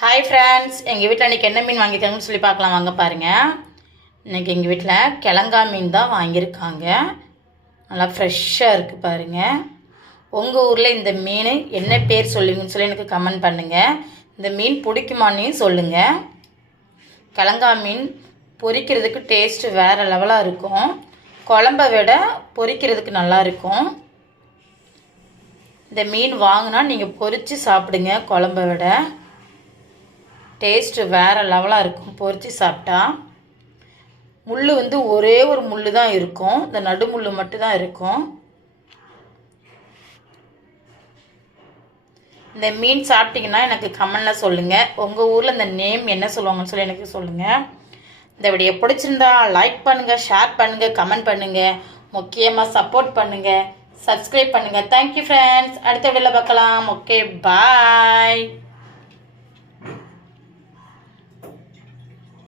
Hi friends, எங்கள் வீட்டில் இன்றைக்கி என்ன மீன் வாங்கியிருக்காங்கன்னு சொல்லி பார்க்கலாம் வாங்க பாருங்கள். இன்றைக்கி எங்கள் வீட்டில் கிழங்கா மீன் தான் வாங்கியிருக்காங்க. நல்லா ஃப்ரெஷ்ஷாக இருக்குது பாருங்கள். உங்கள் ஊரில் இந்த மீன் என்ன பேர் சொல்லுவீங்கன்னு சொல்லி எனக்கு கமெண்ட் பண்ணுங்கள். இந்த மீன் பிடிக்குமான்னு சொல்லுங்கள். கிழங்கா மீன் பொரிக்கிறதுக்கு டேஸ்ட்டு வேறு லெவலாக இருக்கும். குழம்பை விட பொரிக்கிறதுக்கு நல்லா இருக்கும். இந்த மீன் வாங்கினா நீங்கள் பொரித்து சாப்பிடுங்க. குழம்பை விட டேஸ்ட்டு வேறு லெவலாக இருக்கும் பொரித்து சாப்பிட்டா. முள் ஒரே ஒரு முள் தான் இருக்கும், இந்த நடுமுள் மட்டும்தான் இருக்கும். இந்த மீன் சாப்பிட்டிங்கன்னா எனக்கு கமெண்டில் சொல்லுங்கள். உங்கள் ஊரில் இந்த நேம் என்ன சொல்லுவாங்கன்னு சொல்லி எனக்கு சொல்லுங்கள். இந்த வீடியோ பிடிச்சிருந்தா லைக் பண்ணுங்கள், ஷேர் பண்ணுங்கள், கமெண்ட் பண்ணுங்கள், முக்கியமாக சப்போர்ட் பண்ணுங்கள், சப்ஸ்கிரைப் பண்ணுங்கள். Thank you friends. அடுத்த வீடியோவில் பார்க்கலாம். ஓகே, பாய்.